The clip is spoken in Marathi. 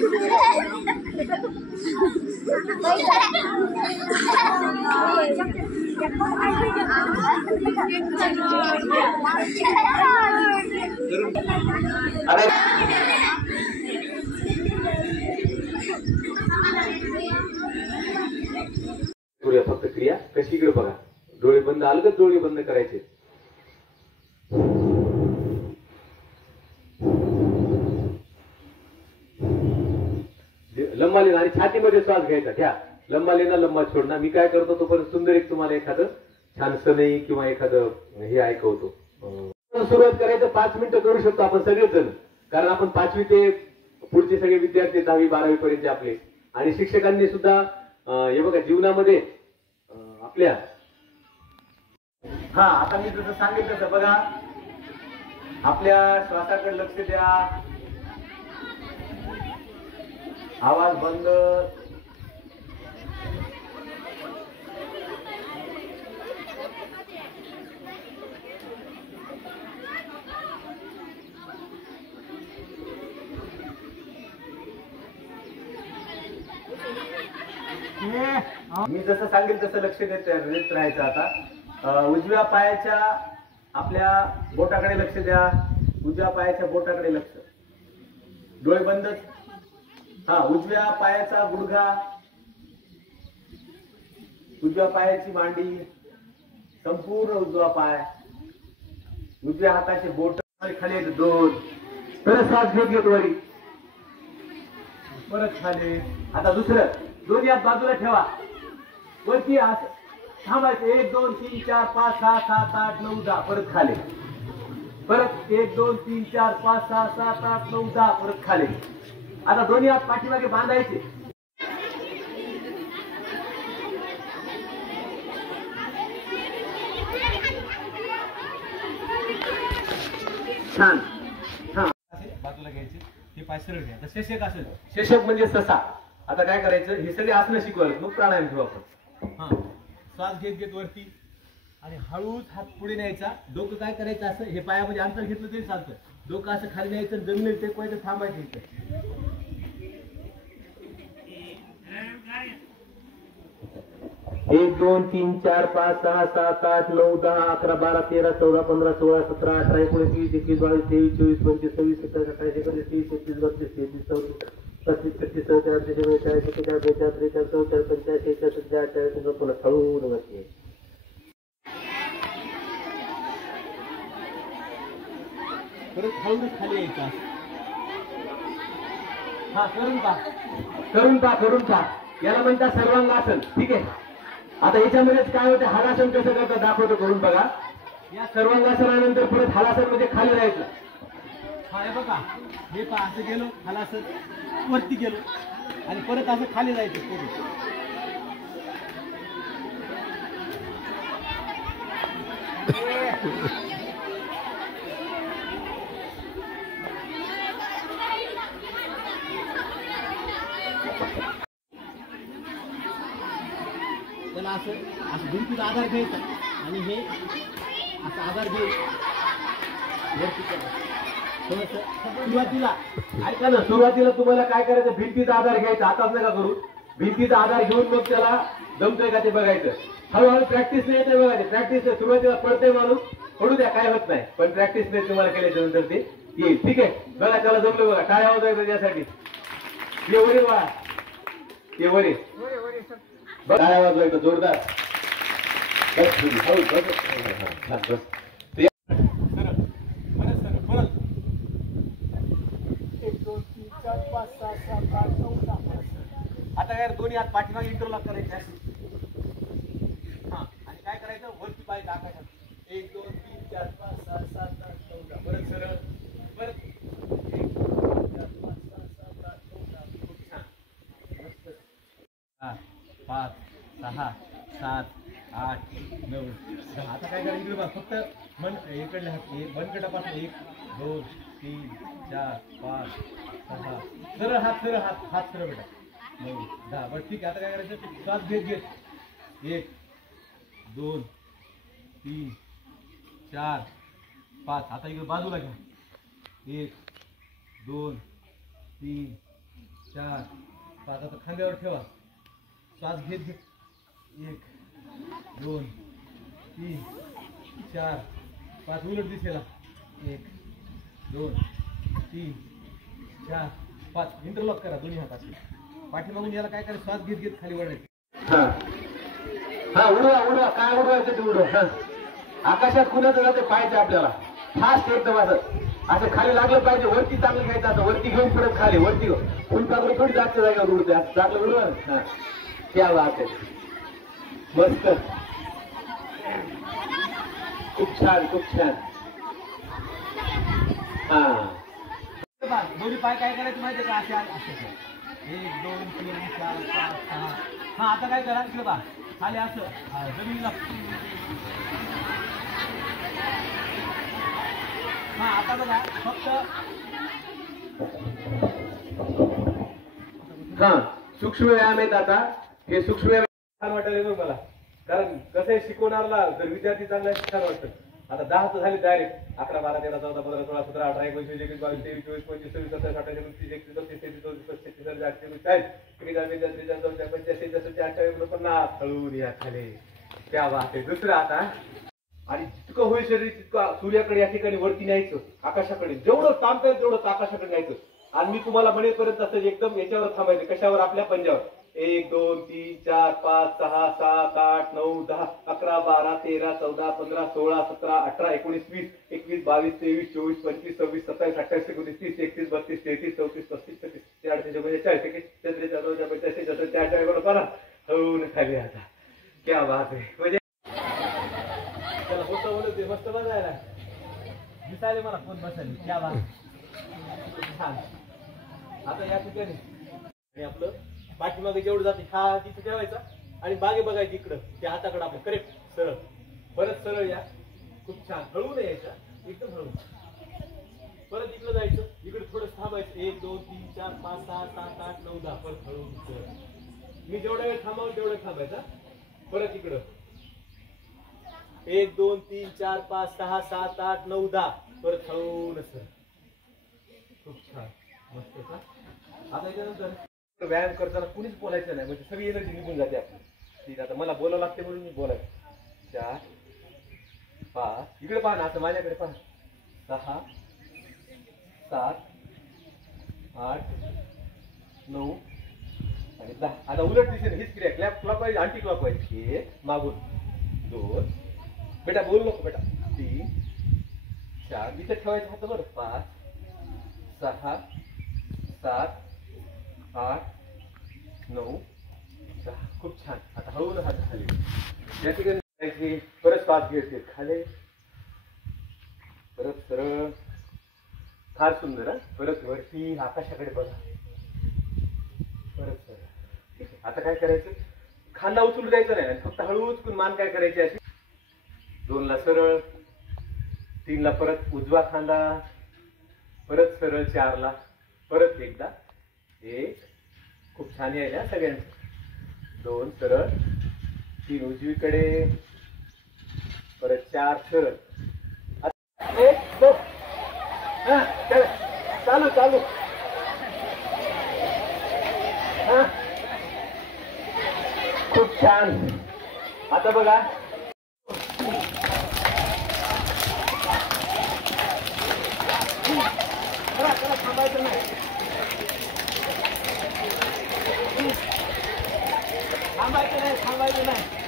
अरे फक्त क्रिया कशी इकडे बघा. डोळे बंद, अलगद डोळे बंद करायचे. लंबा लेना आणि छातीमध्ये श्वास घ्यायचा. घ्या लंबा लेना, लंबा सोडणार. मी काय करतो तोपर्यंत सुंदर एक तुम्हाला एखादं छान सनई किंवा एखादं हे ऐकवतो. सुरुवात करायचं 5 मिनिटं करू शकतो आपण सगळेच जण, कारण आपण 5वी ते पुढचे सगळे विद्यार्थी 10वी 12वी पर्यंत आपले, आणि शिक्षकांनी सुद्धा हे बघा जीवनामध्ये आपल्या आता मी जसं सांगितलं तसं बघा, आपल्या श्वासाकडे लक्ष द्या. आवाज बंद. मी जसं सांगेल तसं लक्ष देत राहायचं. आता उजव्या पायाच्या आपल्या बोटाकडे लक्ष द्या. उजव्या पायाच्या बोटाकडे लक्ष. डोळे बंदच. उजव्या पायाचा गुडघा, उजव्या पायाची मांडी, संपूर्ण उजवा पाय, उजव्या हाताचे बोट खाली येत 2. परत श्वास घेत वरी, परत खाली. आता दुसरं, दोन्ही हात बाजूला ठेवा. वरती थांबायचं. 1 2 3 4 5 6 7 8 9 10. परत खाली. परत 1 2 3 4 5 6 7 8 9 10. परत खाली. आता दोन्ही हात पाठीमागे बांधायचे. छान. बाजूला घ्यायचे. हे पाय सरळ घ्या. शशक असेल, शशक म्हणजे ससा. आता काय करायचं, हे सगळे आसनं शिकवायला मग प्राणायाम घेऊ आपण. श्वास घेत घेत वरती आणि हळूच हात पुढे न्यायचा. डोकं काय करायचं असं, हे पायामध्ये अंतर घेतलं तरी चालतं. डोकं असं खाली न्यायचं, जमिनीवर टेकवायचं, थांबायचं इथं. 1 2 3 4 5 6 7 8 9 10 11 12 13 14 15 16 17 18 19 20 21 22 23 24 25 26 27 28 29 30 31 32 33 34 35 36 37 38 39 40 41 42 43 44 45 46 47 48 49 पुन्हा हळूहळू बसते. परत हळूहळू खाली यायचं. करून पहा. याला म्हणतात सर्वांगासन. ठीक आहे. आता याच्यामध्येच काय होते, हलासन कसं करतात दाखवतो, करून बघा. या सर्वांगासनानंतर परत हलासन म्हणजे खाली राहायचं. हे बघा, हे पहा, असं गेलो हलासन, वरती गेलो आणि परत असं खाली जायचं. त्याला असं असं भिंतीचा आधार घ्यायचा आणि हे असा आधार घेऊन सुरुवातीला ऐका ना, सुरुवातीला तुम्हाला काय करायचं, भिंतीचा आधार घ्यायचा. आताच नका करू. भिंतीचा आधार घेऊन मग त्याला जमतोय का ते बघायचं. हळूहळू प्रॅक्टिस नाही येते बघायचं. प्रॅक्टिस सुरुवातीला पडतंय माणूस, पडू द्या, काय होत नाही. पण प्रॅक्टिस नाही तुम्हाला केल्याच्या नंतर ते येईल. ठीक आहे. बघा त्याला जमलं बघा. काय आवाज आहे त्याच्यासाठी. ये वरील बघा, ये वरील काय आवाज व्हायचा जोरदार. बस बस. आता काय दोन्ही हात पाठीमागे इंटरलॉक करायचे. आणि काय करायचं, वरती पाय टाकायचा. 1 2 3 4 5 6 7 8 9 10. परत सरळ. परत 1 2 3 4 5 6 7 8 9 10. खूप छान. 5 6 7 8 9 10. आता काय करायचं बघा, फक्त मन इकडल्या मनगटापासून 1 2 3 4 5 6 सरळ हात, सरळ हात सरळ बेटा. 9 10. बस ठीक आहे. आता काय करायचं, श्वास घेत घेत 1 2 3 4 5. आता इकडे बाजूला घ्या. 1 2 3 4 5 आता खांद्यावर ठेवा श्वास घेत घेत 1 2 3 4 5 उलट दिसेला 1 2 3 4 5 इंटरलॉक करा दोन्ही हाताची पाठीमागून याला काय करायचं श्वास घेत घेत खाली वळायचं हा उडवा उडवा काय उडवायचं ते उडवा आकाशात कुणाचं जाते पाहायचं आपल्याला फास्ट एकदम असं खाली लागलं पाहिजे वरती चांगलं घ्यायचं असं वरती घेऊन परत खाली वरती फुलपाखरू थोडी जास्त जागेवर उडते असं चांगलं उडवा क्या बात आहे मस्त खूप छान हा दोन्ही पाय काय करायचं माहितीये का असे 1 2 3 4 5 6 हा आता काय करा इकडे पहा खाली असं जमिनीला हा आता बघा फक्त हा सूक्ष्म व्यायाम आहेत आता हे सूक्ष्म व्यायाम छान वाटायला बघ मला कारण कसं आहे शिकवणारला जर विद्यार्थी चांगला छान वाटतं आता 10 तर झाले डायरेक्ट 11 12 13 14 15 16 17 18 19 20 21 22 23 24 25 26 27 28 29 30 हळून या खाली त्या बात आहे दुसरं आता आणि जितकं होईल शरीर तितकं सूर्याकडे या ठिकाणी वरती न्यायचं आकाशाकडे जेवढं ताणता येईल तेवढं आकाशाकडे न्यायचं आणि मी तुम्हाला म्हणेपर्यंत असं एकदम याच्यावर थांबायचं कशावर आपल्या पंजावर 1 2 3 4 5 6 7 8 9 10 11 12 13 14 15 16 17 18 19 20 21 22 23 24 25 26 27 28 29 30 31 32 33 34 35 36 40 41 42 हळून खाली आता क्या बात आहे म्हणजे त्याला होतं बोलत ते मस्त बघायला दिसायला मला कोण बसायला क्या बात छान आता या ठिकाणी आणि आपलं पाठीमागे जेवढं जाते हा तिथे ठेवायचा आणि मागे बघायचं इकडं त्या हाताकडे आपलं करेक्ट सरळ परत सरळ या खूप छान हळून यायचा एकदम हळून परत इकडं जायचं इकडे थोडं थांबायचं 1 2 3 4 5 6 7 8 9 10 परत हळून सरळ मी जेवढा वेळ थांबावं तेवढं थांबायचा परत इकडं 1 2 3 4 5 6 7 8 9 10 परत हळून सरळ खूप छान मस्त का आता याच्यानंतर व्यायाम करताना कुणीच बोलायचं नाही म्हणजे सगळी एनर्जी निघून जाते आपली ठीक आता मला बोलावं लागते म्हणून मी बोलायचं 4 5 इकडे पहा ना असं माझ्याकडे पहा 6 7 8 9 आणि 10 आता उलट दिसेल हीच क्रिया क्लॉकवाईज अँटी क्लॉकवाईज 1 मागून 2 बेटा बोल नको बेटा 3 4 इथे ठेवायचं हात बरं 5 6 7 8 9 10 खूप छान आता हळून हात खाली या ठिकाणी परत श्वास घ्यायचे खाली परत सरळ फार सुंदर हा परत वरती आकाशाकडे बघा परत सरळ ठीक आहे आता काय करायचं खांदा उचलून द्यायचा नाही फक्त हळू उचकून मान काय करायची अशी 2 ला सरळ 3 ला परत उजवा खांदा परत सरळ 4 ला परत एकदा 1 खूप छान यायला सगळ्यांचं 2 सरळ 3 उजवीकडे परत 4 सरळ 1 2 हा चालू चालू हा खूप छान आता बघा थांबायचं नाही थांबायचं नाही